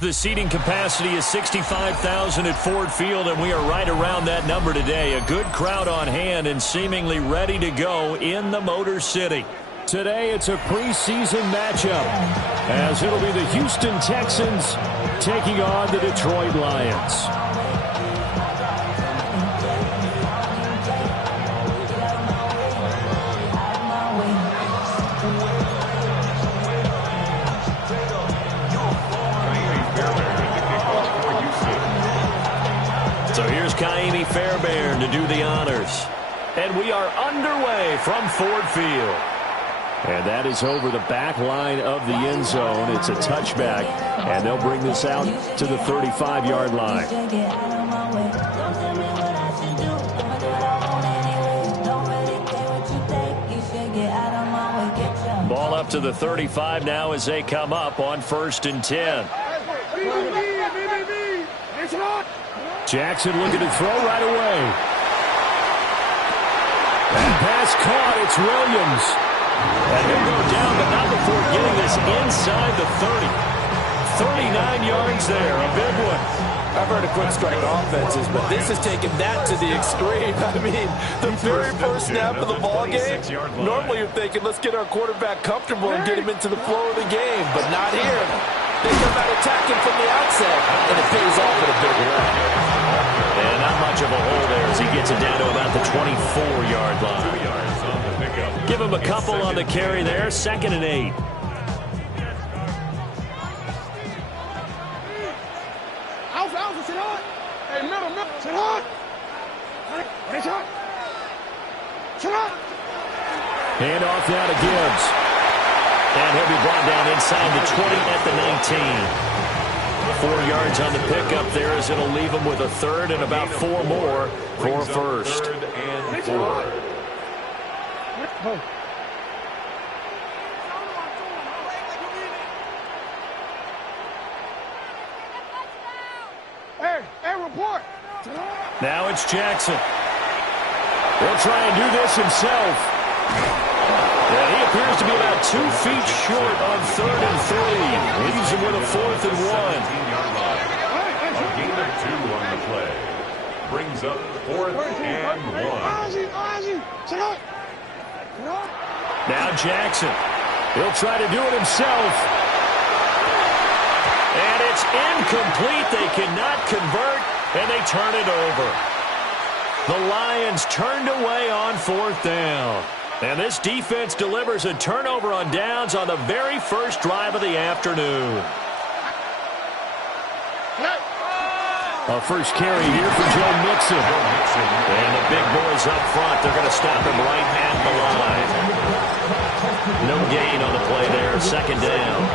The seating capacity is 65,000 at Ford Field, and we are right around that number today. A good crowd on hand and seemingly ready to go in the Motor City. Today, it's a preseason matchup, as it'll be the Houston Texans taking on the Detroit Lions. So here's Kaimi Fairbairn to do the honors. And we are underway from Ford Field. And that is over the back line of the end zone. It's a touchback, and they'll bring this out to the 35-yard line. Ball up to the 35 now as they come up on 1st and 10. Jackson looking to throw right away. And pass caught. It's Williams. And he'll go down, but not before getting this inside the 30. 39 yards there. A big one. I've heard of quick strike offenses, but this is taking that to the extreme. I mean, the very first snap of the ball game, normally you're thinking, let's get our quarterback comfortable and get him into the flow of the game, but not here. They come out attacking from the outset, and it pays off in a big way. And not much of a hole there as he gets it down to about the 24-yard line. Give him a couple on the carry there, 2nd and 8. Hand off now to Gibbs. And he'll be brought down inside the 20 at the 19. 4 yards on the pickup there as it'll leave him with a third and about 4 more for first. 3rd and 4. Hey, report. Now it's Jackson. He'll try and do this himself. Yeah, he appears to be about 2 feet short on 3rd and 3. Leaves him with a 4th and 1. A gain of 2 on the play. Brings up 4th and 1. Now Jackson. He'll try to do it himself. And it's incomplete. They cannot convert, and they turn it over. The Lions turned away on 4th down. And this defense delivers a turnover on downs on the very first drive of the afternoon. A first carry here for Joe Mixon. And the big boys up front, they're going to stop him right at the line. No gain on the play there, 2nd down.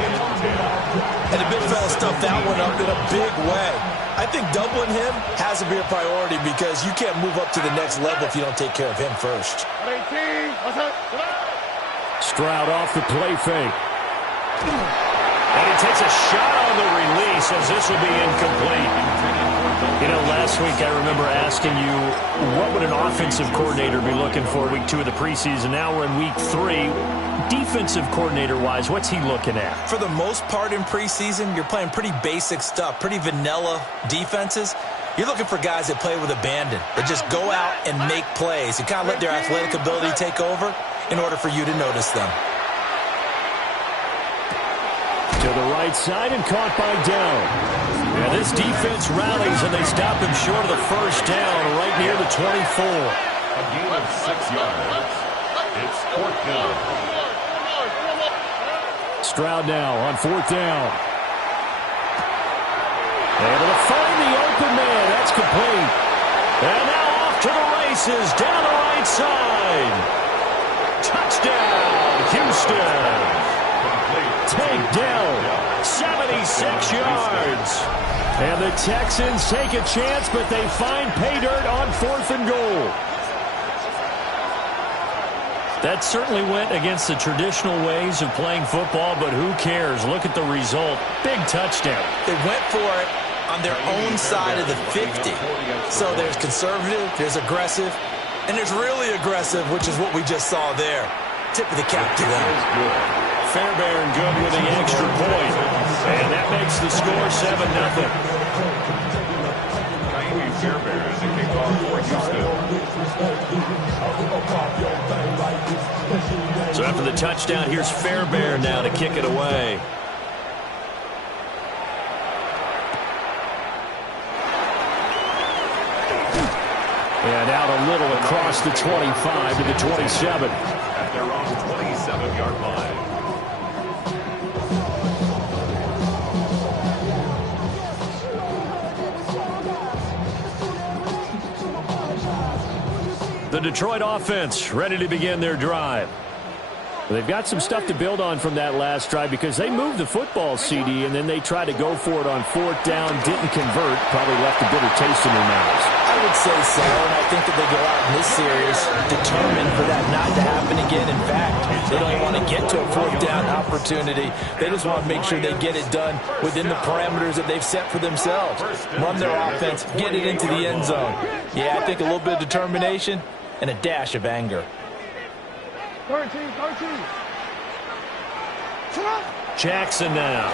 And the big fella stuffed that one up in a big way. I think doubling him has to be a priority because you can't move up to the next level if you don't take care of him first. Stroud off the play fake. And he takes a shot on the release as this will be incomplete. You know, last week I remember asking you, what would an offensive coordinator be looking for week 2 of the preseason? Now we're in week 3. Defensive coordinator-wise, what's he looking at? For the most part in preseason, you're playing pretty basic stuff, pretty vanilla defenses. You're looking for guys that play with abandon, that just go out and make plays. You kind of let their athletic ability take over in order for you to notice them. the right side and caught by Dell. Yeah, this defense rallies, and they stop him short of the first down right near the 24. A gain of 6 yards. It's 4th down. Stroud now on 4th down. Able to find the open man. That's complete. And now off to the races down the right side. Touchdown, Houston. Take down, 76 yards. And the Texans take a chance, but they find pay dirt on 4th and goal. That certainly went against the traditional ways of playing football, but who cares? Look at the result. Big touchdown. They went for it on their own side of the 50. So there's conservative, there's aggressive, and there's really aggressive, which is what we just saw there. Tip of the cap to them. Fairbairn good with the extra point. And that makes the score 7-0. Fairbairn to kick off for Houston. So after the touchdown, here's Fairbairn now to kick it away. And out a little across the 25 to the 27. At their own 27-yard line. The Detroit offense ready to begin their drive. They've got some stuff to build on from that last drive because they moved the football, CD, and then they tried to go for it on 4th down, didn't convert, probably left a bitter taste in their mouths. I would say so, and I think that they go out in this series determined for that not to happen again. In fact, they don't want to get to a 4th down opportunity. They just want to make sure they get it done within the parameters that they've set for themselves. Run their offense, get it into the end zone. Yeah, I think a little bit of determination and a dash of anger. 13. Jackson now.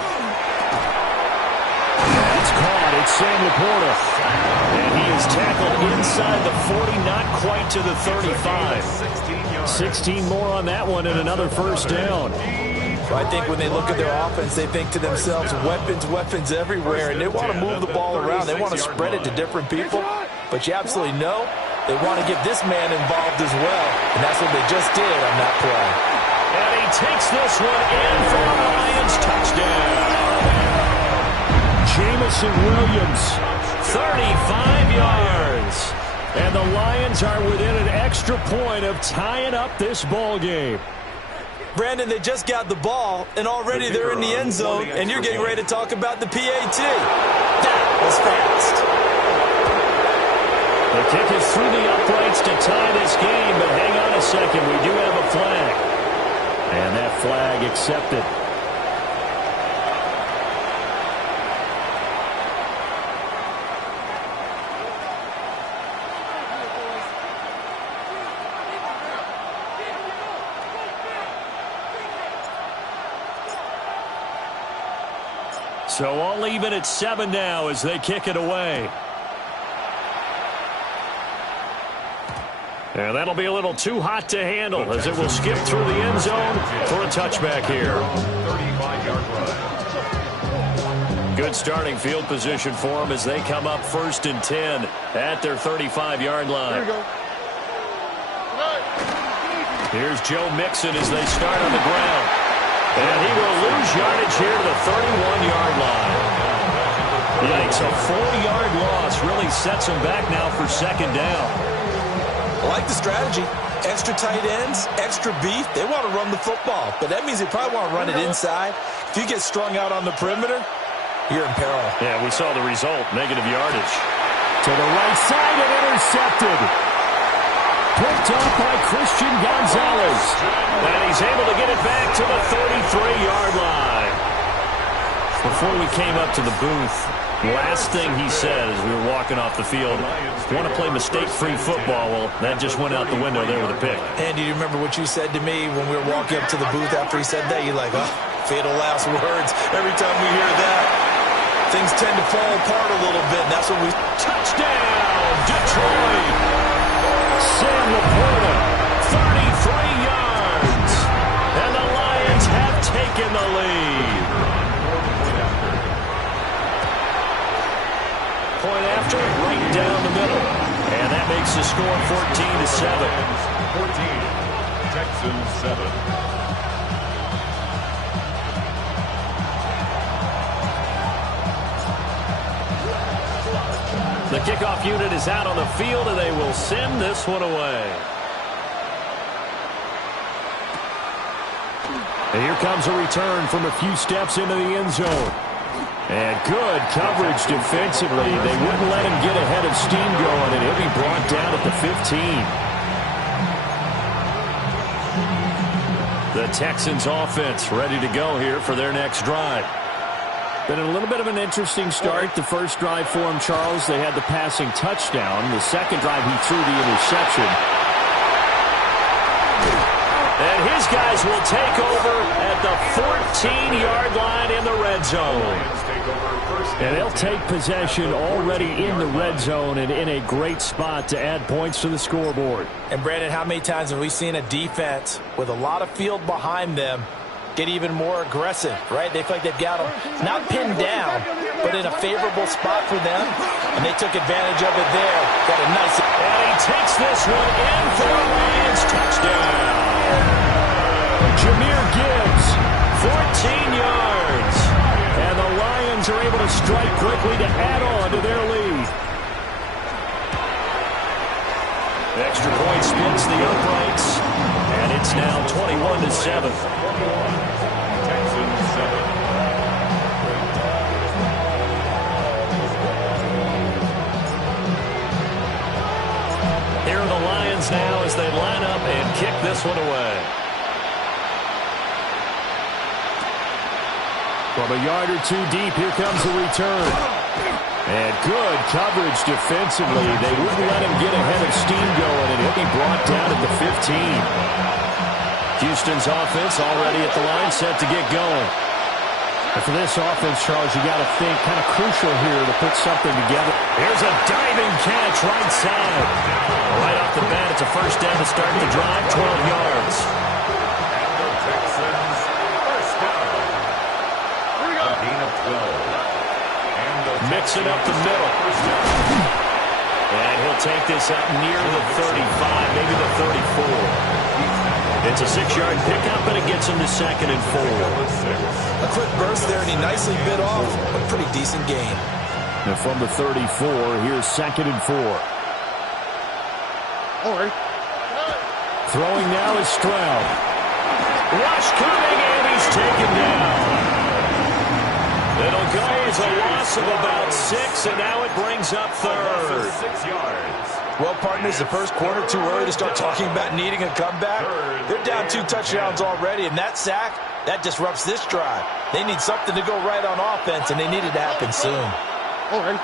That's caught. It's Sam Laporta. And he is tackled inside the 40, not quite to the 35. 16 more on that one and another first down. So I think when they look at their offense, they think to themselves, weapons everywhere, and they want to move the ball around. They want to spread it to different people. But you absolutely know they want to get this man involved as well, and that's what they just did on that play. And he takes this one in for the Lions touchdown. Jamison Williams, 35 yards. And the Lions are within an extra point of tying up this ball game. Brandon, they just got the ball, and already they're in the end zone, and you're getting ready to talk about the PAT. That was fast. The kick is through the uprights to tie this game, but hang on a second. We do have a flag. And that flag accepted. So all even at 7 now as they kick it away. And that'll be a little too hot to handle as it will skip through the end zone for a touchback here. 35-yard line. Good starting field position for them as they come up 1st and 10 at their 35-yard line. Here's Joe Mixon as they start on the ground. And he will lose yardage here to the 31-yard line. Yikes, a 4-yard loss really sets him back now for 2nd down. I like the strategy. Extra tight ends, extra beef. They want to run the football, but that means they probably want to run it inside. If you get strung out on the perimeter, you're in peril. Yeah, we saw the result, negative yardage. To the right side and intercepted. Picked off by Christian Gonzalez. And he's able to get it back to the 33-yard line. Before we came up to the booth, last thing he said as we were walking off the field, want to play mistake-free football. Well, that just went out the window there with a pick. And do you remember what you said to me when we were walking up to the booth after he said that? You're like, oh, fatal last words. Every time we hear that, things tend to fall apart a little bit. And that's when we... Touchdown, Detroit! Sam Laporta, 33 yards. And the Lions have taken the lead. down the middle. And that makes the score 14-7. 14. Texans 7. The kickoff unit is out on the field, and they will send this one away. And here comes a return from a few steps into the end zone. And good coverage defensively. They wouldn't let him get ahead of steam going, and he'll be brought down at the 15. The Texans offense ready to go here for their next drive. Been a little bit of an interesting start. The first drive for him, Charles, they had the passing touchdown. The second drive, he threw the interception. And his guys will take over at the 14-yard line in the red zone. And they'll take possession already in the red zone and in a great spot to add points to the scoreboard. And, Brandon, how many times have we seen a defense with a lot of field behind them get even more aggressive, right? They feel like they've got them not pinned down, but in a favorable spot for them, and they took advantage of it there. Got a nice... And he takes this one in for a Lions touchdown. Jahmyr Gibbs, 14 yards. And the Lions are able to strike quickly to add on to their lead. Extra point spins the uprights, and it's now 21-7. Texans 7. Here are the Lions now as they line up and kick this one away. From a yard or two deep, here comes the return. And good coverage defensively. They wouldn't let him get ahead of steam going, and he'll be brought down at the 15. Houston's offense already at the line, set to get going. And for this offense, Charles, you got to think kind of crucial here to put something together. Here's a diving catch right side. Right off the bat, it's a first down to start the drive, 12 yards. And the Texans first down. A gain of 12. And the Mixing up the middle. And he'll take this up near the 35, maybe the 34. It's a 6-yard pickup, and it gets him to 2nd and 4. A quick burst there, and he nicely bit off a pretty decent gain. And from the 34, here's 2nd and 4. All right. Throwing now is Stroud. Rush coming, and he's taken down. It'll go as a loss of about 6, and now it brings up 3rd. 6 yards. Well, partners, the first quarter too early to start talking about needing a comeback. They're down 2 touchdowns already, and that sack, that disrupts this drive. They need something to go right on offense, and they need it to happen soon. All right.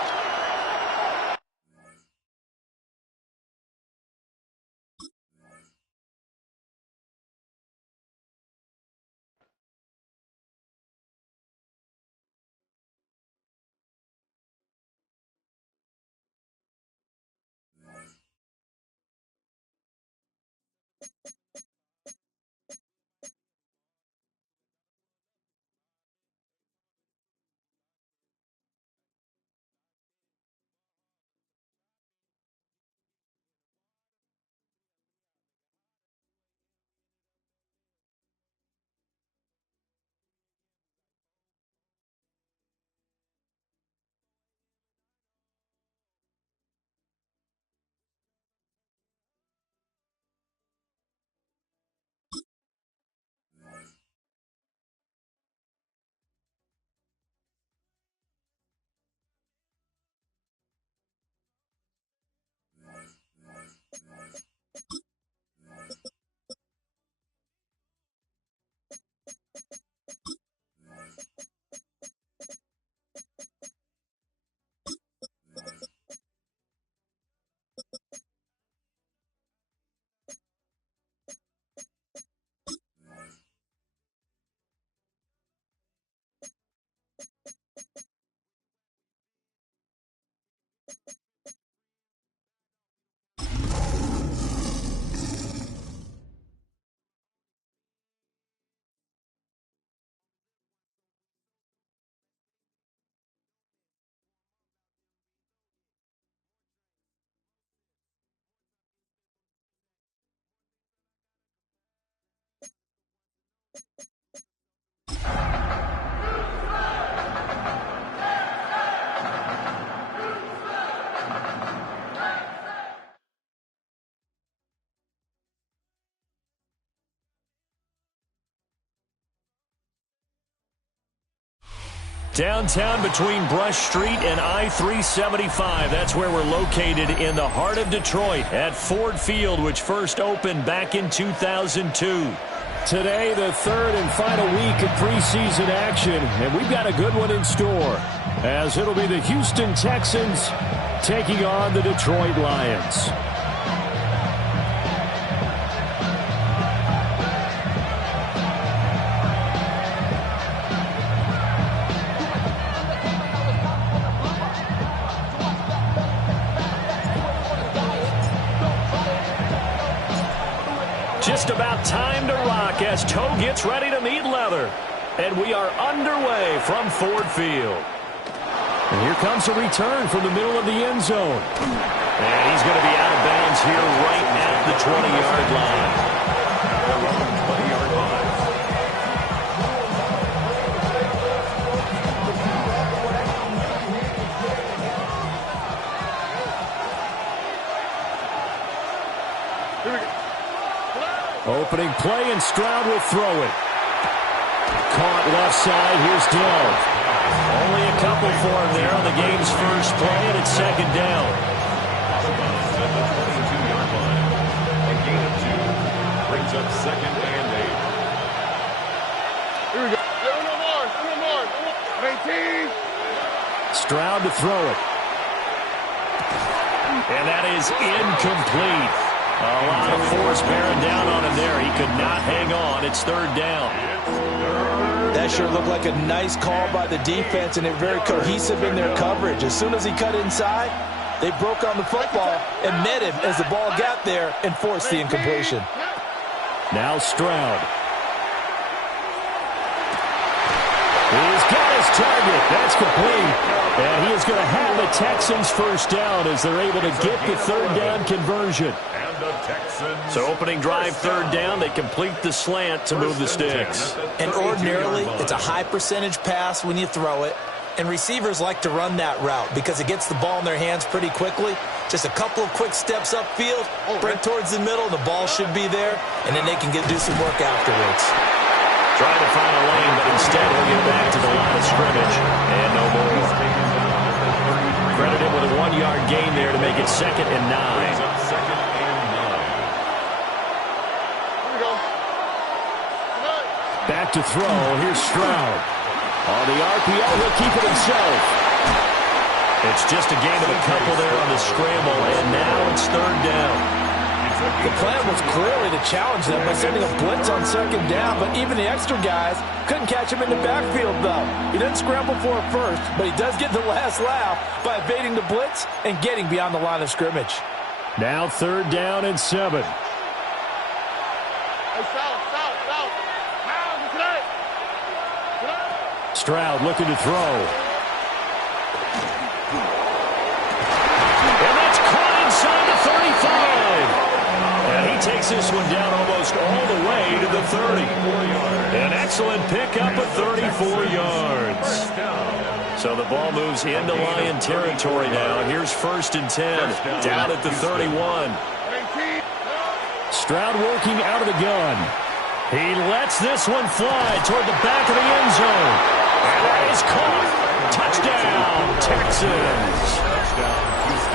Downtown between Brush Street and I-375. That's where we're located in the heart of Detroit at Ford Field, which first opened back in 2002. Today, the third and final week of preseason action, and we've got a good one in store, as it'll be the Houston Texans taking on the Detroit Lions. Just about time to rock as Toe gets ready to meet leather. And we are underway from Ford Field. And here comes a return from the middle of the end zone. And he's going to be out of bounds here right at the 20-yard line. Opening play, and Stroud will throw it. Caught left side. Here's Dell. Only a couple for him there on the game's first play, and it's second down. At the 22-yard line. A gain of 2 brings up second and 8. Here we go. No more. 18. Stroud to throw it. And that is incomplete. A lot of force bearing down on him there. He could not hang on. It's third down. That sure looked like a nice call by the defense, and they're very cohesive in their coverage. As soon as he cut inside, they broke on the football and met him as the ball got there and forced the incompletion. Now Stroud. He's got his target. That's complete. And he is going to have the Texans first down as they're able to get the third down conversion. So opening drive, third down, they complete the slant to move the sticks. And ordinarily, it's a high percentage pass when you throw it. And receivers like to run that route because it gets the ball in their hands pretty quickly. Just a couple of quick steps upfield, break towards the middle, the ball should be there, and then they can do some work afterwards. Trying to find a lane, but instead he'll get back to the line of scrimmage. And no more. Credit him with a 1-yard gain there to make it second and 9. Back to throw. Here's Stroud. On the RPO, he'll keep it himself. It's just a gain of a couple there on the scramble, and now it's third down. The plan was clearly to challenge them by sending a blitz on second down, but even the extra guys couldn't catch him in the backfield, though. He didn't scramble for it first, but he does get the last laugh by evading the blitz and getting beyond the line of scrimmage. Now third down and 7. Stroud looking to throw. And that's caught inside the 35. And he takes this one down almost all the way to the 30. An excellent pickup of 34 yards. So the ball moves into Lion territory now. Here's first and 10. Down at the 31. Stroud working out of the gun. He lets this one fly toward the back of the end zone. And that is caught. Touchdown, Texans.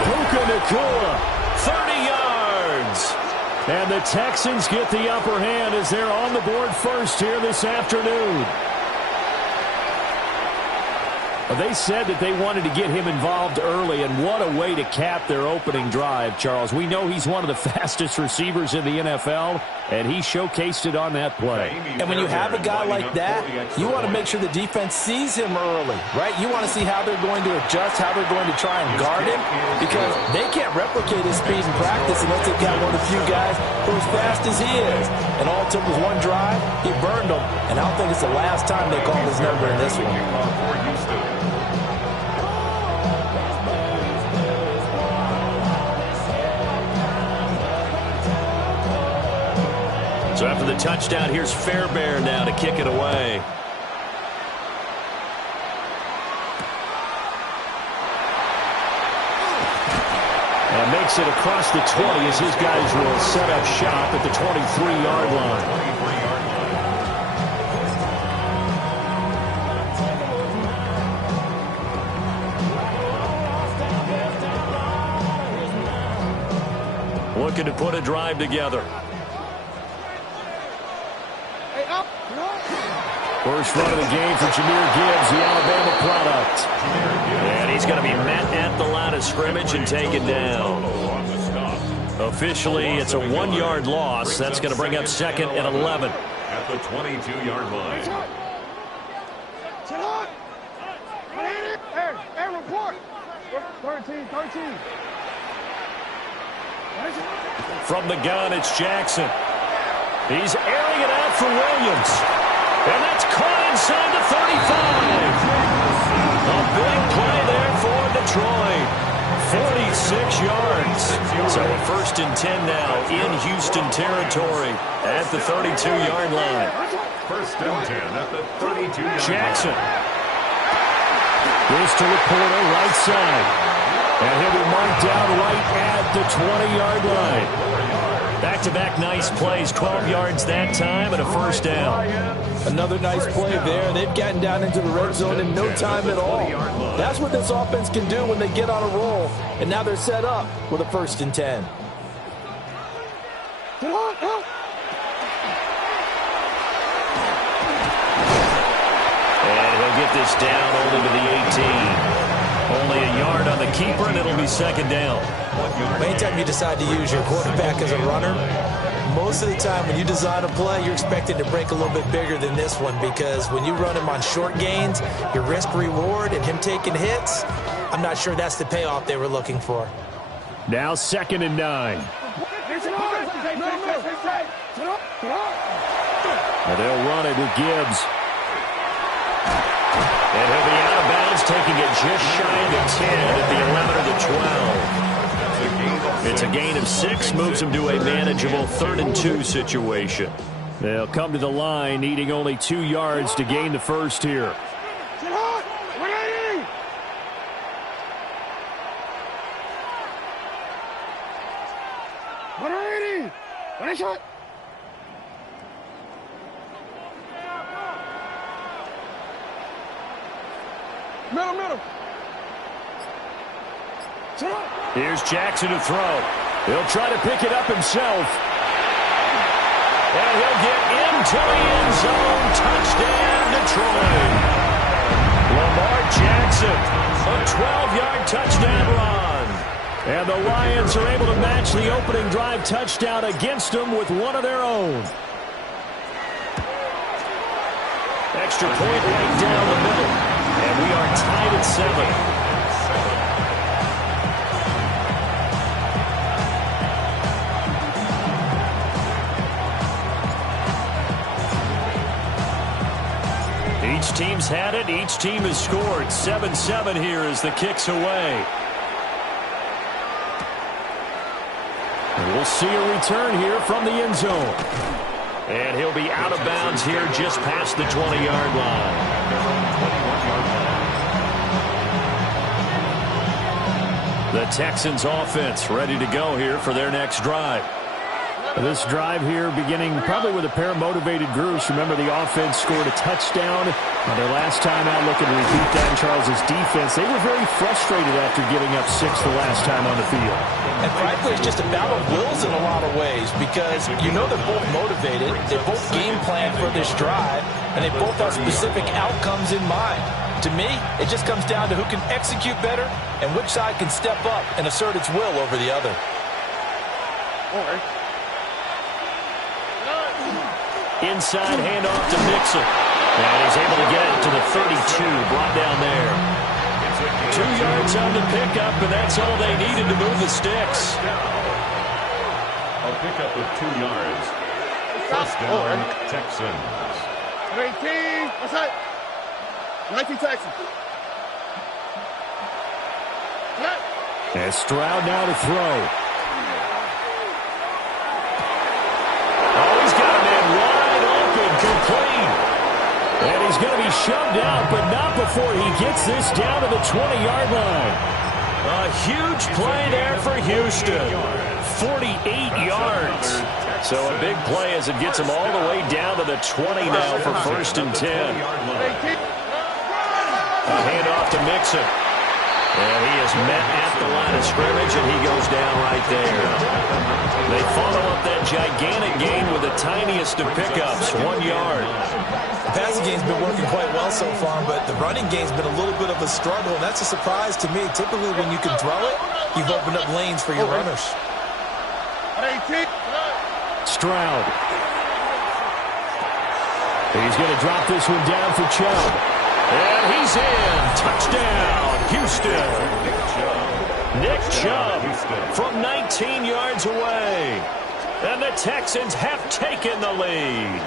Puka Nacua, 30 yards. And the Texans get the upper hand as they're on the board first here this afternoon. They said that they wanted to get him involved early, and what a way to cap their opening drive, Charles. We know he's one of the fastest receivers in the NFL, and he showcased it on that play. And when you have a guy like that, you want to make sure the defense sees him early, right? You want to see how they're going to adjust, how they're going to try and guard him, because they can't replicate his speed in practice unless they've got one of the few guys who are as fast as he is. And all it took was one drive, he burned them, and I don't think it's the last time they call his number in this one. So after the touchdown, here's Fairbairn now to kick it away. And makes it across the 20 as his guys will set up shop at the 23-yard line. Looking to put a drive together. First run of the game for Jahmyr Gibbs, the Alabama product. And he's going to be met at the line of scrimmage and taken down. Officially, it's a 1-yard loss. That's going to bring up second and 11. At the 22-yard line. Hey, report. 13. From the gun, it's Jackson. He's airing it out for Williams. And that's caught inside the 35. A big play there for Detroit. 46 yards. So a 1st and 10 now in Houston territory at the 32-yard line. 1st and 10 at the 32-yard line. Jackson. Goes to Laporta, right side. And he'll be marked down right at the 20-yard line. Back-to-back nice plays, 12 yards that time and a 1st down. Another nice play there. They've gotten down into the red zone in no time at all. That's what this offense can do when they get on a roll. And now they're set up with a 1st and 10. And he'll get this down only to the 18. Only a yard on the keeper, and it'll be 2nd down. Anytime you decide to use your quarterback as a runner, most of the time when you design a play, you're expecting to break a little bit bigger than this one, because when you run him on short gains, your risk-reward and him taking hits, I'm not sure that's the payoff they were looking for. Now 2nd and 9. And they'll run it with Gibbs. And he'll be out of bounds, taking it just shy of the 10 at the 11 or the 12. It's a gain of 6, moves him to a manageable 3rd and 2 situation. They'll come to the line, needing only 2 yards to gain the 1st here. Middle. Here's Jackson to throw. He'll try to pick it up himself. And he'll get into the end zone. Touchdown, Detroit. Lamar Jackson, a 12-yard touchdown run. And the Lions are able to match the opening drive touchdown against them with one of their own. Extra point right down the middle. And we are tied at 7. Each team's had it. Each team has scored. 7-7 here as the kick's away. And we'll see a return here from the end zone. And he'll be out of bounds here just past the 20-yard line. The Texans offense ready to go here for their next drive. This drive here beginning probably with a pair of motivated groups. Remember, the offense scored a touchdown on their last time out. Looking to repeat that in Charles's defense. They were very frustrated after giving up 6 the last time on the field. And frankly, it's just a battle of wills in a lot of ways, because you know they're both motivated. They both game plan for this drive, and they both have specific outcomes in mind. To me, it just comes down to who can execute better and which side can step up and assert its will over the other. Inside handoff to Mixon. And he's able to get it to the 32, brought down there. 2 yards on the pickup, and that's all they needed to move the sticks. A pickup of 2 yards. 1st down, Texans. 18. What's that? 19 Texans. And Stroud now to throw. Oh, he's got him is going to be shoved out, but not before he gets this down to the 20-yard line. A huge play there for Houston. 48 yards. So a big play as it gets him all the way down to the 20 now for 1st and 10. A handoff to Mixon. And he is met at the line of scrimmage, and he goes down right there. They follow up that gigantic gain with the tiniest of pickups, 1 yard. The passing game's been working quite well so far, but the running game's been a little bit of a struggle, and that's a surprise to me. Typically, when you can throw it, you've opened up lanes for your runners. Stroud. He's going to drop this one down for Chubb. And he's in. Touchdown, Houston. Nick Chubb from 19 yards away. And the Texans have taken the lead.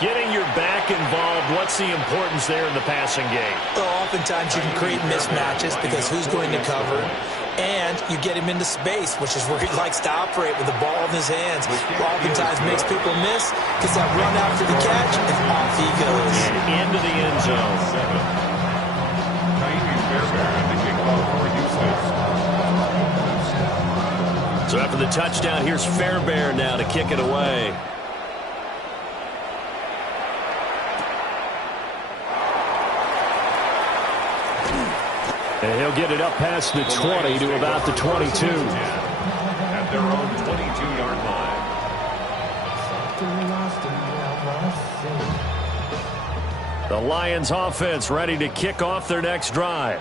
Getting your back involved, what's the importance there in the passing game? Well, oftentimes you can create mismatches because who's going to cover, and you get him into space, which is where he likes to operate with the ball in his hands. Oftentimes makes people miss, gets that run after the catch, and off he goes. And into the end zone. So after the touchdown, here's Fairbairn now to kick it away. And he'll get it up past the 20 to about the 22. At their own 22-yard line. The Lions offense ready to kick off their next drive.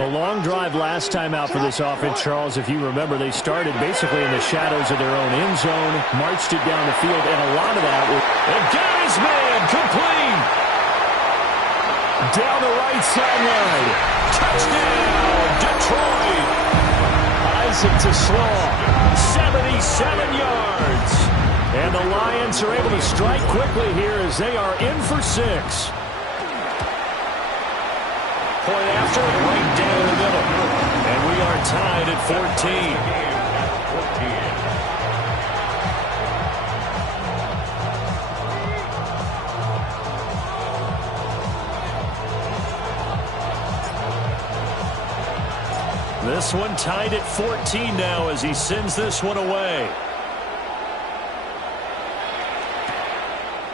A long drive last time out for this offense, Charles. If you remember, they started basically in the shadows of their own end zone, marched it down the field, and a lot of that was... And got his man complete. Down the right sideline. Touchdown, Detroit. Isaac to Slaw. 77 yards. And the Lions are able to strike quickly here as they are in for 6. Point after, right down the middle. And we are tied at 14. This one tied at 14 now as he sends this one away.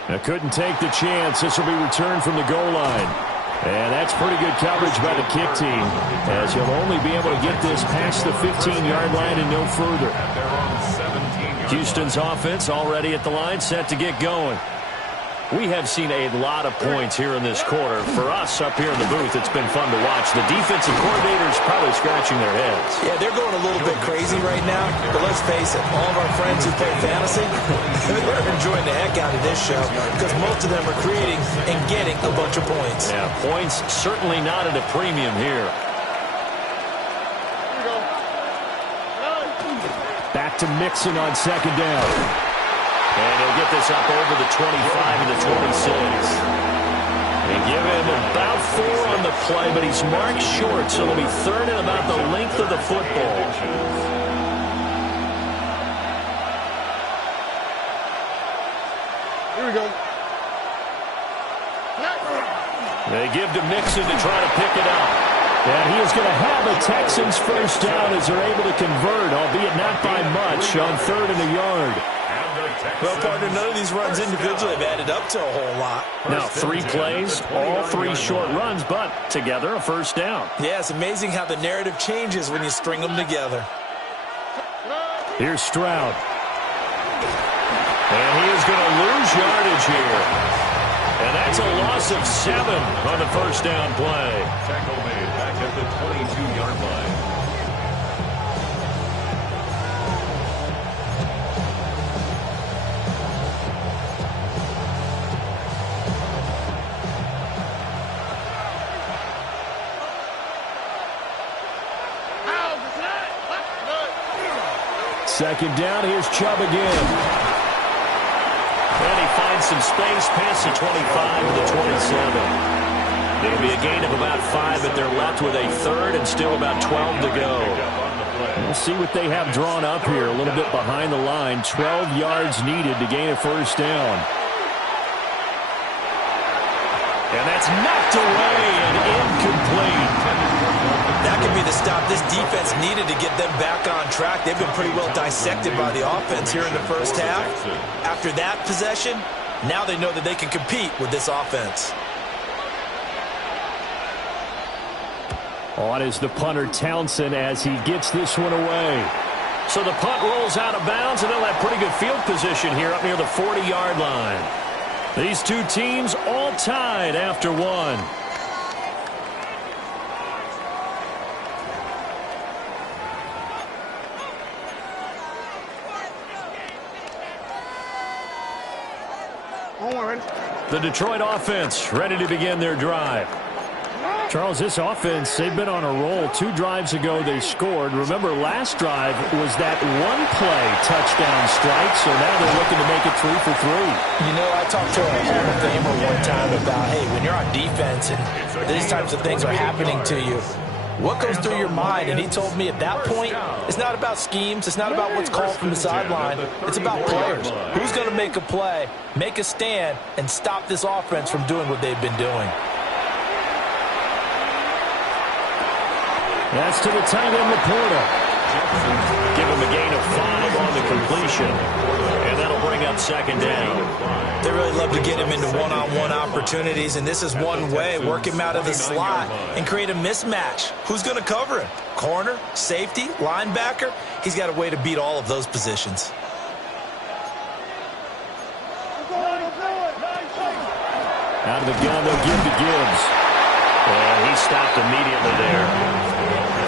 Now couldn't take the chance. This will be returned from the goal line. And that's pretty good coverage by the kick team, as he'll only be able to get this past the 15-yard line and no further. Houston's offense already at the line, set to get going. We have seen a lot of points here in this quarter. For us up here in the booth, it's been fun to watch. The defensive coordinators probably scratching their heads. Yeah, they're going a little bit crazy right now, but let's face it, all of our friends who play fantasy, they're enjoying the heck out of this show because most of them are creating and getting a bunch of points. Yeah, points certainly not at a premium here. Back to Mixon on 2nd down. And he'll get this up over the 25 and the 26. They give him about 4 on the play, but he's marked short, so it'll be 3rd and about the length of the football. Here we go. They give to Mixon to try to pick it up. And he is going to have a Texans first down as they're able to convert, albeit not by much, on 3rd and a yard. Well, partner, none of these runs individually have added up to a whole lot. Now, 3 plays, all 3 short runs, but together a first down. Yeah, it's amazing how the narrative changes when you string them together. Here's Stroud. And he is going to lose yardage here. And that's a loss of 7 on the first down play. Tackle made back at the 22-yard line. Second down, here's Chubb again. And he finds some space past the 25 to the 27. It'll be a gain of about 5, but they're left with a 3rd and still about 12 to go. We'll see what they have drawn up here. A little bit behind the line. 12 yards needed to gain a first down. And that's knocked away and incomplete. That could be the stop this defense needed to get them back on track. They've been pretty well dissected by the offense here in the first half. After that possession, now they know that they can compete with this offense. On is the punter Townsend as he gets this one away. So the punt rolls out of bounds, and they'll have pretty good field position here up near the 40-yard line. These two teams all tied after one. The Detroit offense ready to begin their drive. Charles, this offense, they've been on a roll. 2 drives ago, they scored. Remember, last drive was that one-play touchdown strike, so now they're looking to make it 3 for 3. You know, I talked to a Hall of Famer one time about, hey, when you're on defense and these types of things are happening to you, what goes through your mind? And he told me at that point, it's not about schemes. It's not about what's called from the sideline. It's about players. Who's going to make a play, make a stand, and stop this offense from doing what they've been doing? That's to the tight end, Laporta. Give him a gain of 5 on the completion. And that'll bring up second down. They really love to get him into one-on-one opportunities, and this is one way. Work him out of the slot and create a mismatch. Who's going to cover him? Corner, safety, linebacker? He's got a way to beat all of those positions. Out of the gun, they'll give to Gibbs. And he stopped immediately there.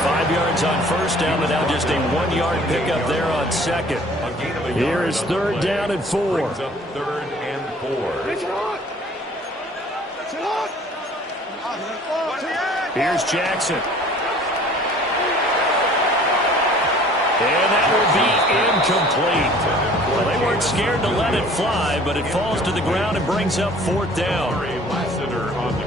5 yards on first down, and now just a 1-yard pickup there on second. Here is third down and 4. Third and 4. Here's Jackson. And that will be incomplete. Well, they weren't scared to let it fly, but it falls to the ground and brings up fourth down.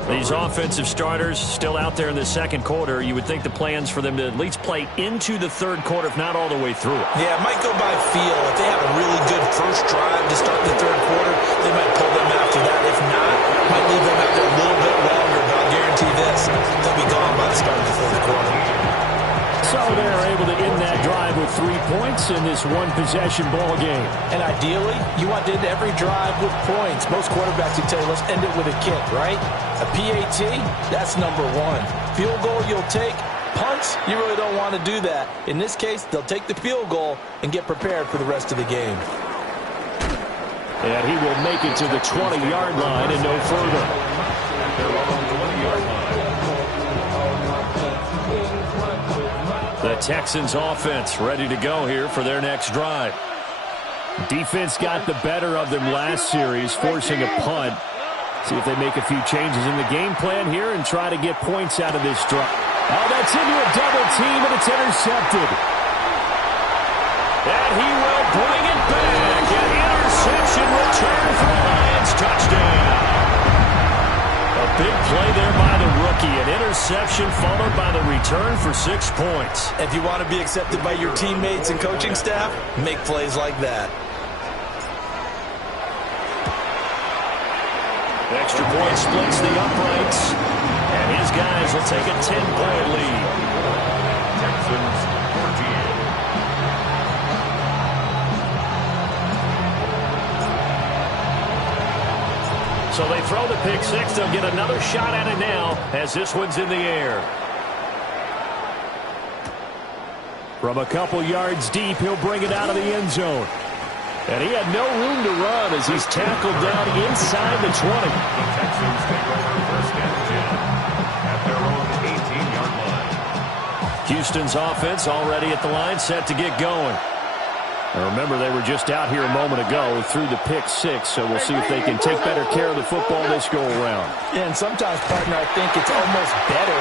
These offensive starters still out there in the second quarter. You would think the plans for them to at least play into the third quarter, if not all the way through it. Yeah, it might go by feel. If they have a really good first drive to start the third quarter, they might pull them after that. If not, might leave them out there a little bit longer, but I'll guarantee this, they'll be gone by the start of the fourth quarter. So they're able to end that drive with 3 points in this one-possession ball game. And ideally, you want to end every drive with points. Most quarterbacks would tell you, let's end it with a kick, right? A PAT, that's number 1. Field goal you'll take. Punts, you really don't want to do that. In this case, they'll take the field goal and get prepared for the rest of the game. And he will make it to the 20-yard line and no further. The Texans offense ready to go here for their next drive. Defense got the better of them last series, forcing a punt. See if they make a few changes in the game plan here and try to get points out of this drive. Oh, that's into a double team, and it's intercepted. And he will bring it back. An interception return for the Lions. Touchdown. A big play there by the rookie. An interception followed by the return for 6 points. If you want to be accepted by your teammates and coaching staff, make plays like that. Extra point splits the uprights. And his guys will take a 10-point lead. Texans 14. So they throw the pick six. They'll get another shot at it now as this one's in the air. From a couple yards deep, he'll bring it out of the end zone. And he had no room to run as he's tackled down inside the 20. The Texans take over first and 10 at their own 18-yard line. Houston's offense already at the line, set to get going. And remember, they were just out here a moment ago through the pick six, so we'll see if they can take better care of the football this go-around. Yeah, and sometimes, partner, I think it's almost better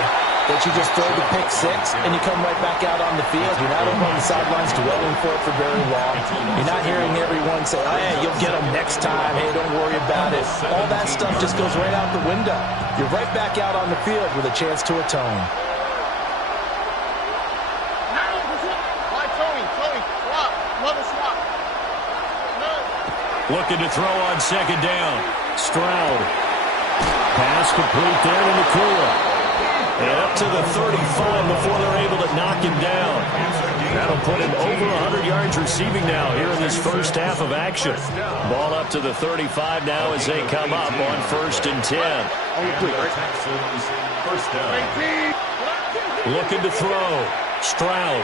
that you just throw the pick six and you come right back out on the field. You're not over on the sidelines dwelling for it for very long. You're not hearing everyone say, oh, yeah, you'll get them next time. Hey, don't worry about it. All that stuff just goes right out the window. You're right back out on the field with a chance to atone. Looking to throw on second down. Stroud. Pass complete there to Nakua. And up to the 35 before they're able to knock him down. That'll put him over 100 yards receiving now here in this first half of action. Ball up to the 35 now as they come up on 1st and 10. Texans, first down. Looking to throw. Stroud.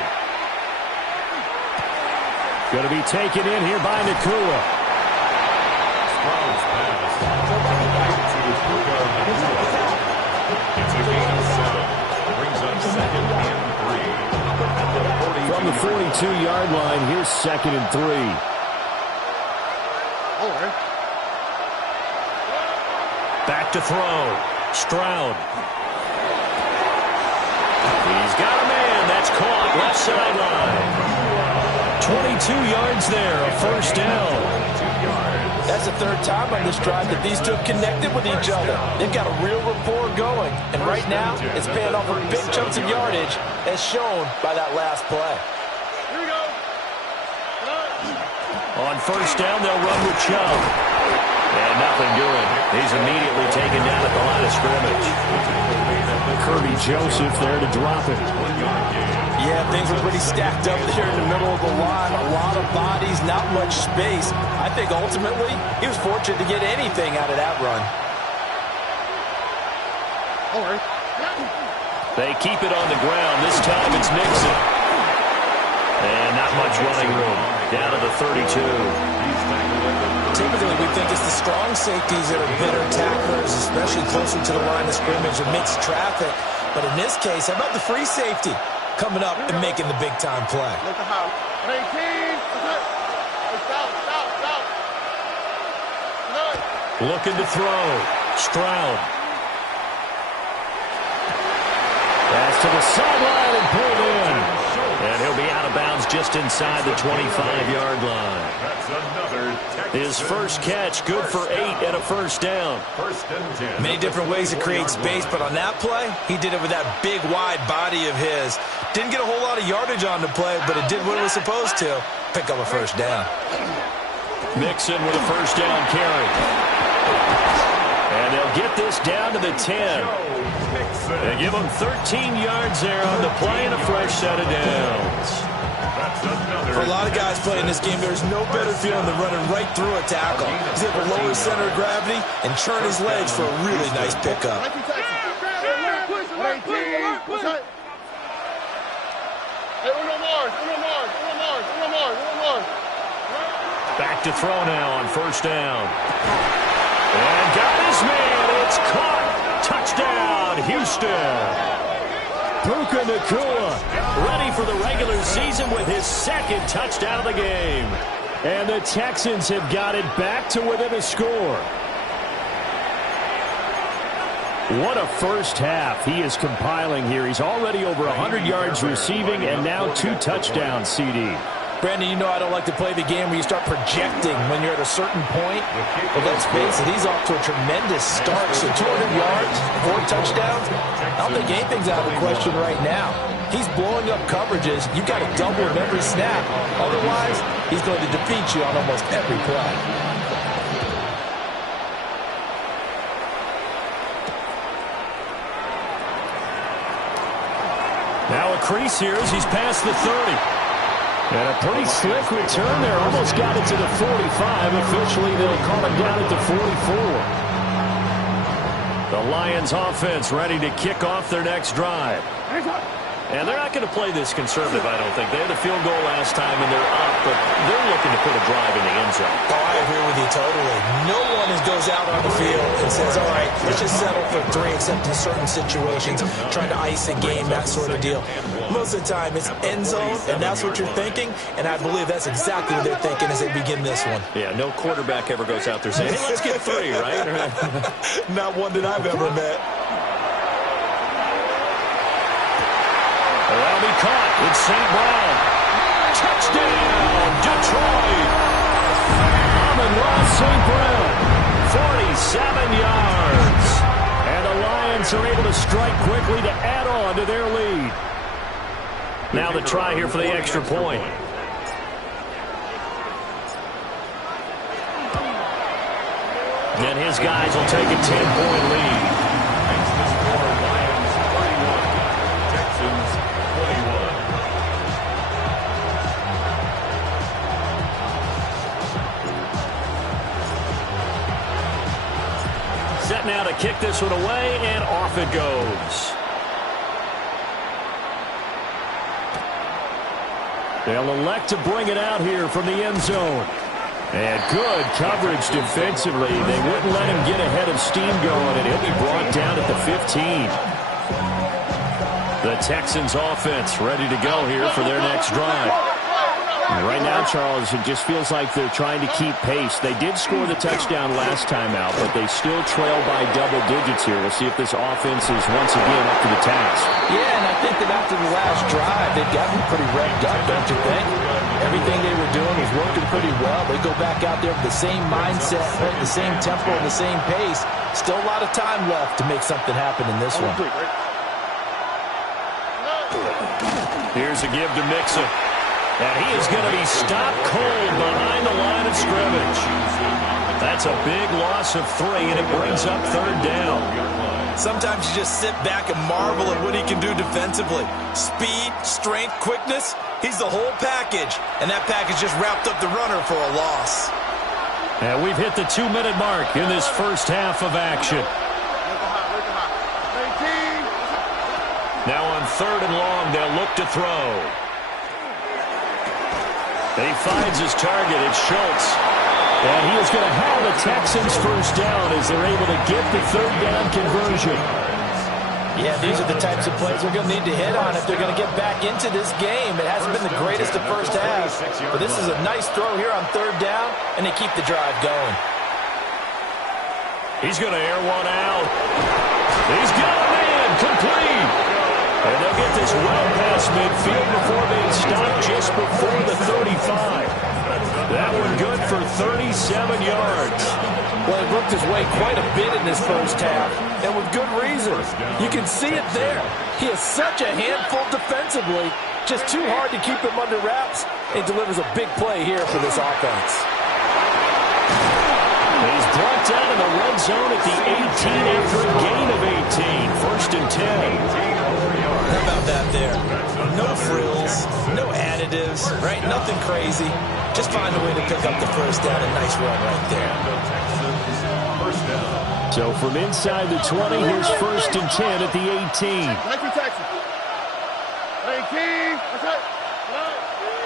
Going to be taken in here by Nakua. Stroud's pass. To Puka Nakua. It's a gain of 7. Brings up 2nd and 3. From the 42-yard line, here's 2nd and 3. Back to throw. Stroud. He's got a man. That's caught. Left sideline. 22 yards there. A first down. That's the 3rd time on this drive that these two have connected with each other. They've got a real rapport going. And right now, it's paying off with big chunks of yardage, as shown by that last play. Here we go. On first down, they'll run with Chubb. And nothing doing. He's immediately taken down at the line of scrimmage. Kirby Joseph there to drop it. Yeah, things were pretty stacked up there in the middle of the line. A lot of bodies, not much space. I think ultimately he was fortunate to get anything out of that run. They keep it on the ground. This time it's Nixon. And not much running room. Down to the 32. Typically, we think it's the strong safeties that are better tacklers, especially closer to the line of scrimmage amidst traffic. But in this case, how about the free safety coming up and making the big-time play? Looking to throw. Stroud. Pass to the sideline and pulled in. And he'll be out of bounds just inside the 25-yard line. That's another Texans. His first catch, good for 8 and a first down. 1st and 10. Many different ways to create space, but on that play, he did it with that big, wide body of his. Didn't get a whole lot of yardage on the play, but it did what it was supposed to. Pick up a first down. Mixon with a first down carry. And they'll get this down to the 10. They give them 13 yards there on the play and a fresh set of downs. For a lot of guys playing this game, there's no better feeling than running right through a tackle. He's able to lower his center of gravity and turn his legs for a really nice pickup. Back to throw now on first down. And got his man. It's caught. Touchdown, Houston. Puka Nakua Ready for the regular season with his 2nd touchdown of the game. And the Texans have got it back to within a score. What a first half he is compiling here. He's already over 100 yards receiving and now 2 touchdowns, CD. Brandon, you know I don't like to play the game where you start projecting when you're at a certain point. But let's face it, he's off to a tremendous start. So 200 yards, 4 touchdowns, I don't think anything's out of the question right now. He's blowing up coverages. You've got to double him every snap. Otherwise, he's going to defeat you on almost every play. Now a crease here as he's past the 30. And a pretty slick return there. Almost got it to the 45. Officially, they'll call him down at the 44. The Lions offense ready to kick off their next drive. And they're not going to play this conservative, I don't think. They had a field goal last time, and they're up, but they're looking to put a drive in the end zone. Oh, I agree with you totally. No one goes out on the field and says, all right, let's just settle for 3, except in certain situations, trying to ice a game, that sort of deal. Most of the time, it's end zone, and that's what you're thinking, and I believe that's exactly what they're thinking as they begin this one. Yeah, no quarterback ever goes out there saying, hey, let's get 3, right? Not one that I've ever met. That'll be caught. It's St. Brown. Touchdown, Detroit. Amon-Ra St. Brown. 47 yards. And the Lions are able to strike quickly to add on to their lead. Now the try here for the extra point. And his guys will take a 10-point lead. Makes the score Lions 31, Texans 21. Set now to kick this one away, and off it goes. They'll elect to bring it out here from the end zone. And good coverage defensively. They wouldn't let him get ahead of steam going, and he'll be brought down at the 15. The Texans offense ready to go here for their next drive. Right now, Charles, it just feels like they're trying to keep pace. They did score the touchdown last time out, but they still trail by double digits here. We'll see if this offense is once again up to the task. Yeah, and I think that after the last drive, they've gotten pretty revved up, don't you think? Everything they were doing was working pretty well. They go back out there with the same mindset, right, the same tempo, and the same pace. Still a lot of time left to make something happen in this one. Here's a give to Mixon. And he is going to be stopped cold behind the line of scrimmage. That's a big loss of 3, and it brings up third down. Sometimes you just sit back and marvel at what he can do defensively. Speed, strength, quickness, he's the whole package. And that package just wrapped up the runner for a loss. And we've hit the 2-minute mark in this first half of action. Now on third and long, they'll look to throw. And he finds his target. It's Schultz. And he is going to have the Texans first down as they're able to get the third down conversion. Yeah, these are the types of plays they're going to need to hit on if they're going to get back into this game. It hasn't been the greatest of first half, but this is a nice throw here on third down, and they keep the drive going. He's going to air one out. He's got a man complete. And they'll get this well past midfield before they stop just before the 35. That one good for 37 yards. Well, he worked his way quite a bit in this first half, and with good reason. You can see it there. He is such a handful defensively, just too hard to keep him under wraps. He delivers a big play here for this offense. He's brought down in the red zone at the 18 after a gain of 18. First and 10. How about that there? No frills, no additives, right? Nothing crazy. Just find a way to pick up the first down. A nice run right there. So from inside the 20, here's first and 10 at the 18.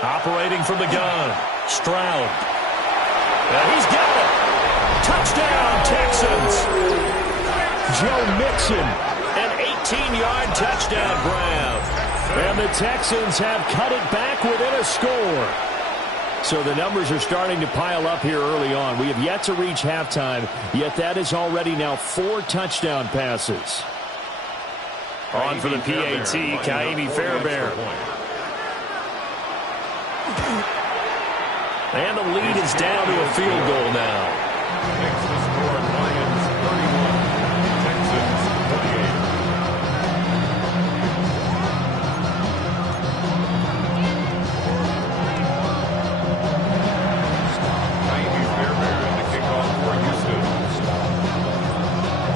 Operating from the gun. Stroud. He's got it. Touchdown, Texans. Joe Mixon. An 18-yard touchdown grab. And the Texans have cut it back within a score. So the numbers are starting to pile up here early on. We have yet to reach halftime, yet that is already now 4 touchdown passes. On for the PAT, Kaimi Fairbairn. And the lead is down to a field goal now. Makes the score Lions 31, Texans 28.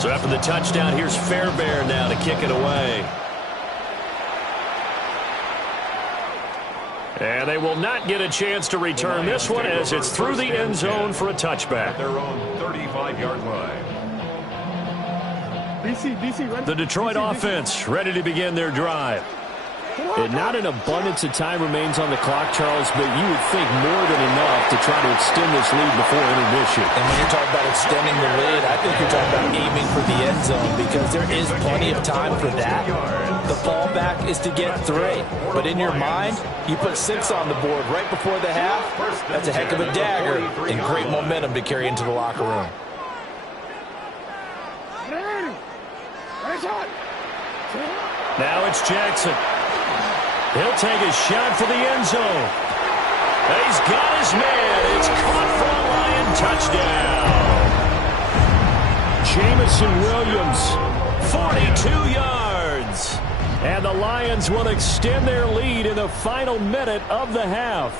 So after the touchdown, here's Fairbairn now to kick it away. And they will not get a chance to return this one as it's through the end zone for a touchback. At their own 35-yard line. The Detroit offense ready to begin their drive. And not an abundance of time remains on the clock, Charles, but you would think more than enough to try to extend this lead before intermission. And when you're talking about extending the lead, I think you're talking about aiming for the end zone because there is plenty of time for that. The fallback is to get 3. But in your mind, you put 6 on the board right before the half. That's a heck of a dagger and great momentum to carry into the locker room. Now it's Jackson. He'll take a shot for the end zone. He's got his man. It's caught for a Lion touchdown. Jamison Williams, 42 yards. And the Lions will extend their lead in the final minute of the half.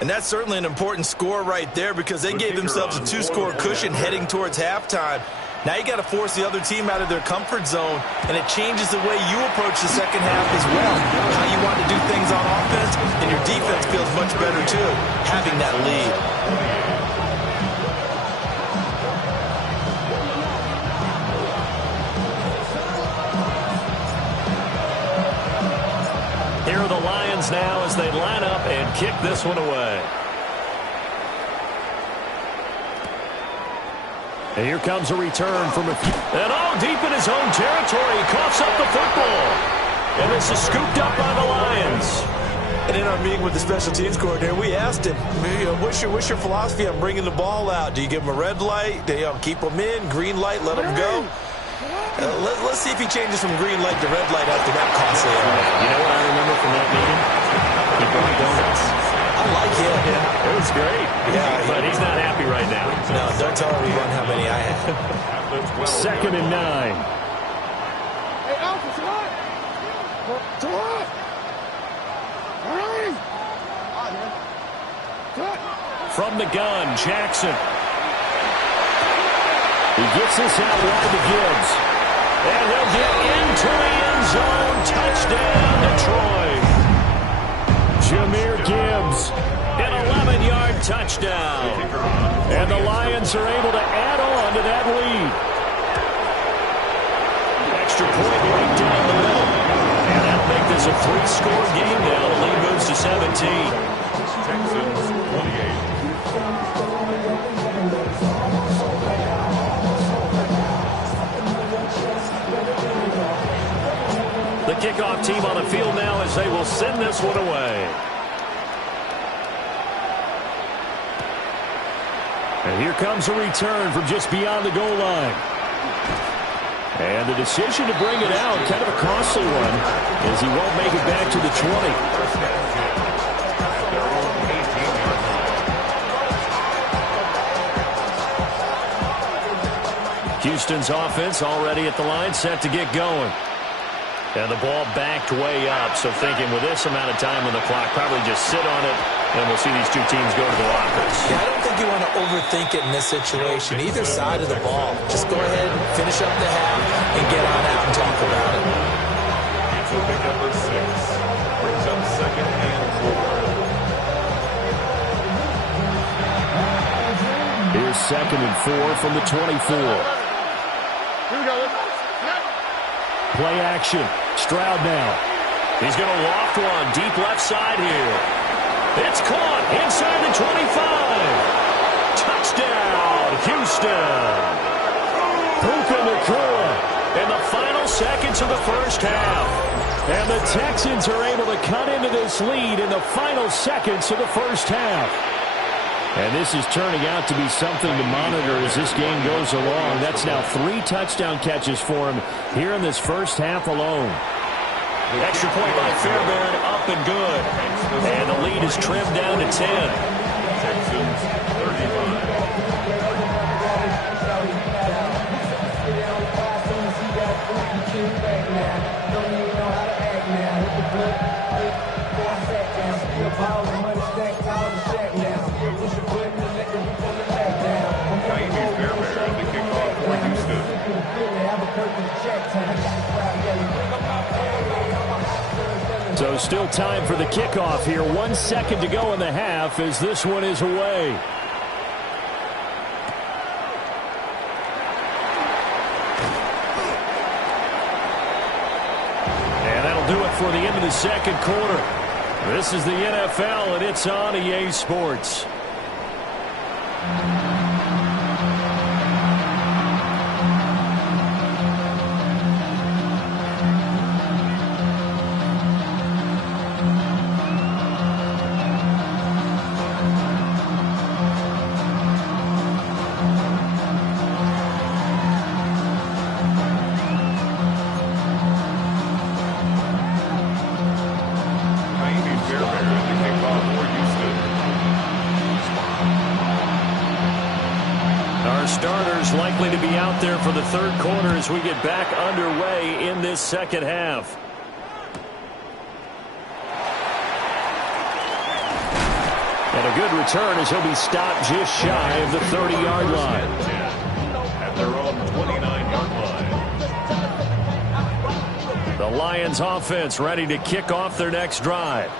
And that's certainly an important score right there because they gave themselves a 2-score cushion heading towards halftime. Now you got to force the other team out of their comfort zone, and it changes the way you approach the second half as well. How you want to do things on offense, and your defense feels much better too, having that lead. Here are the Lions now as they line up and kick this one away. And here comes a return from and deep in his own territory. He coughs up the football. And this is scooped up by the Lions. And in our meeting with the special teams coordinator, we asked him, what's your philosophy on bringing the ball out? Do you give him a red light? Do you keep them in? Green light, let them go? Let's see if he changes from green light to red light after that costly error. You know what I remember from that meeting? He brought donuts. I like him. Yeah, it was great. Yeah, but he's not happy right now. No, don't tell everyone how many I had. 2nd and 9. Hey, Alpha, what? From the gun, Jackson. He gets this out wide to Gibbs. And he'll get into the end zone. Touchdown, Detroit. Jahmyr Gibbs. An 11-yard touchdown. And the Lions are able to add on to that lead. Extra point right down the middle. And that'll make this a 3-score game now. The lead moves to 17. Texans 28. The kickoff team on the field now as they will send this one away. And here comes a return from just beyond the goal line. And the decision to bring it out, kind of a costly one, as he won't make it back to the 20. Houston's offense already at the line, set to get going. And the ball backed way up, so thinking with this amount of time on the clock, probably just sit on it, and we'll see these two teams go to the lockers. Yeah, I don't think you want to overthink it in this situation, either side of the ball. Just go ahead and finish up the half and get on out and talk about it. It's a pick up of 6. Brings up 2nd and 4. Here's 2nd and 4 from the 24. Here we go. Play action. Stroud now. He's going to loft one deep left side here. It's caught inside the 25. Touchdown, Houston. Puka Nacua. In the final seconds of the first half. And the Texans are able to cut into this lead in the final seconds of the first half. And this is turning out to be something to monitor as this game goes along. That's now 3 touchdown catches for him here in this first half alone. Extra point by Fairbairn, up and good. And the lead is trimmed down to 10. Texans 35. So still time for the kickoff here. 1 second to go in the half as this one is away. And that'll do it for the end of the second quarter. This is the NFL, and it's on EA Sports. Starters likely to be out there for the third quarter as we get back underway in this second half. And And a good return as he'll be stopped just shy of the 30-yard line. At their own 29-yard line. The Lions offense ready to kick off their next drive.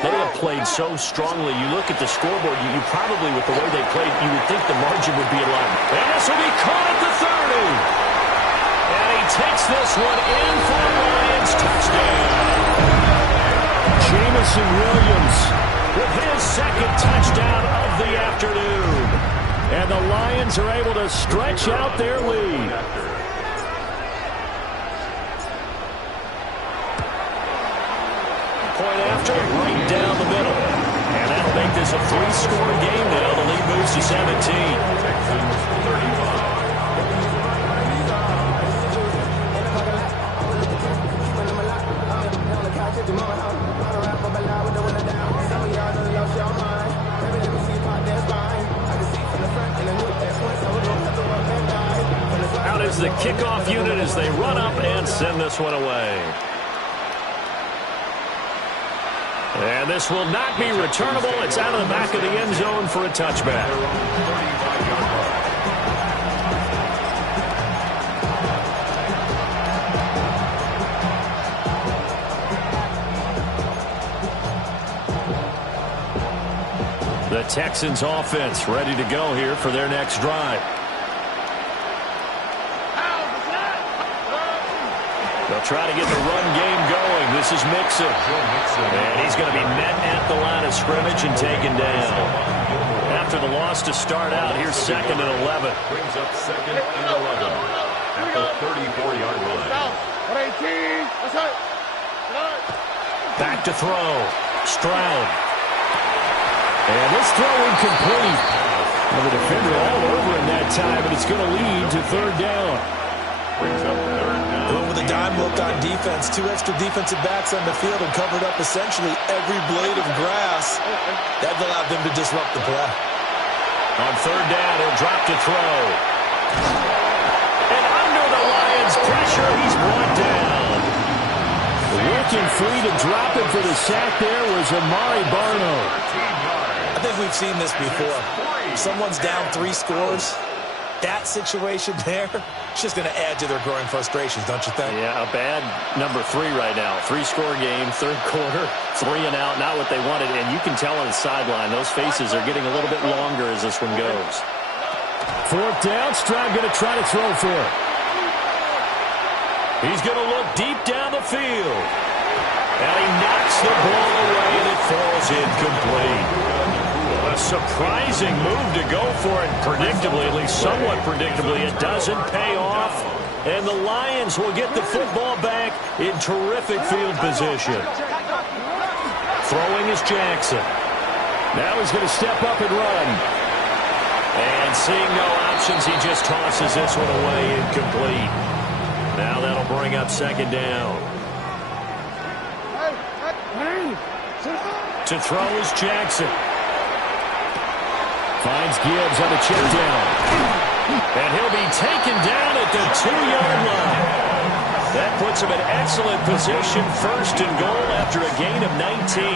They have played so strongly. You look at the scoreboard, you probably, with the way they played, you would think the margin would be aligned. And this will be caught at the 30. And he takes this one in for a Lions touchdown. Jamison Williams With his second touchdown of the afternoon. And the Lions are able to stretch out their lead. Point after, right down the middle. And that'll make this a 3-score game now. The lead moves to 17. Texans 35. Out is the kickoff unit as they run up and send this one away. And this will not be returnable. It's out of the back of the end zone for a touchback. The Texans offense ready to go here for their next drive. They'll try to get the run game going. This is Mixon. And he's going to be met at the line of scrimmage and taken down. After the loss to start out, here's 2nd and 11. Brings up 2nd and 11 at the 34-yard line. Back to throw. Stroud. And this throw incomplete. And the defender all over in that time, and it's going to lead to 3rd down. Brings up 3rd down. With a dime look on defense, 2 extra defensive backs on the field and covered up essentially every blade of grass. That allowed them to disrupt the play. On 3rd down, he'll drop to throw. And under the Lions' pressure, he's brought down. Working free to drop it for the sack there was Amari Barno. I think we've seen this before. Someone's down 3 scores. That situation there, it's just going to add to their growing frustrations, don't you think? Yeah, a bad number 3 right now. 3-score game, 3rd quarter, 3 and out, not what they wanted. And you can tell on the sideline, those faces are getting a little bit longer as this one goes. 4th down, Stroud going to try to throw for it. He's going to look deep down the field. And he knocks the ball away, and it falls incomplete. A surprising move to go for it. Predictably, at least somewhat predictably, it doesn't pay off. And the Lions will get the football back in terrific field position. Throwing is Jackson. Now he's going to step up and run. And seeing no options, he just tosses this one away incomplete. Now that'll bring up 2nd down. To throw is Jackson. Finds Gibbs on the check down. And he'll be taken down at the 2-yard line. That puts him in excellent position, 1st and goal after a gain of 19.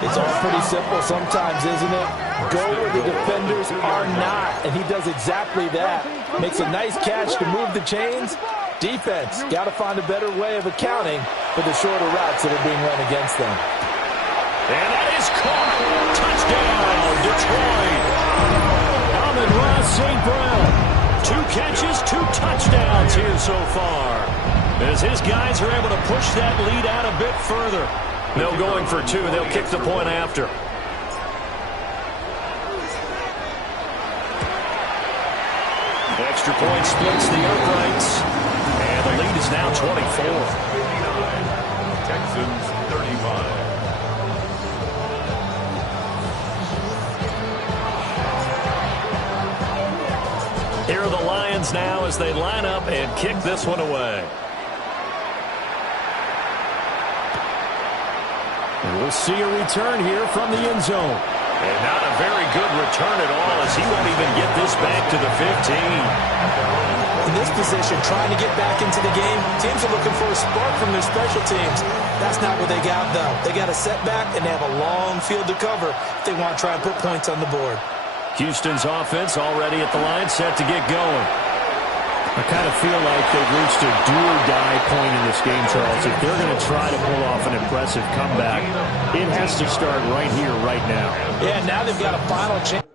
It's all pretty simple sometimes, isn't it? Go where the defenders are not, and he does exactly that. Makes a nice catch to move the chains. Defense, got to find a better way of accounting for the shorter routes that are being run against them. And that is caught. Touchdown, Detroit. Amon-Ra St. Brown. 2 catches, 2 touchdowns here so far. As his guys are able to push that lead out a bit further. No going for 2. They'll kick the point after. Extra point splits the uprights. And the lead is now 24. Texans 35. Here are the Lions now as they line up and kick this one away. And we'll see a return here from the end zone. And not a very good return at all, as he won't even get this back to the 15. In this position, trying to get back into the game, teams are looking for a spark from their special teams. That's not what they got, though. They got a setback, and they have a long field to cover if they want to try and put points on the board. Houston's offense already at the line, set to get going. I kind of feel like they've reached a do-or-die point in this game, Charles. If they're going to try to pull off an impressive comeback, it has to start right here, right now. Yeah, now they've got a final chance.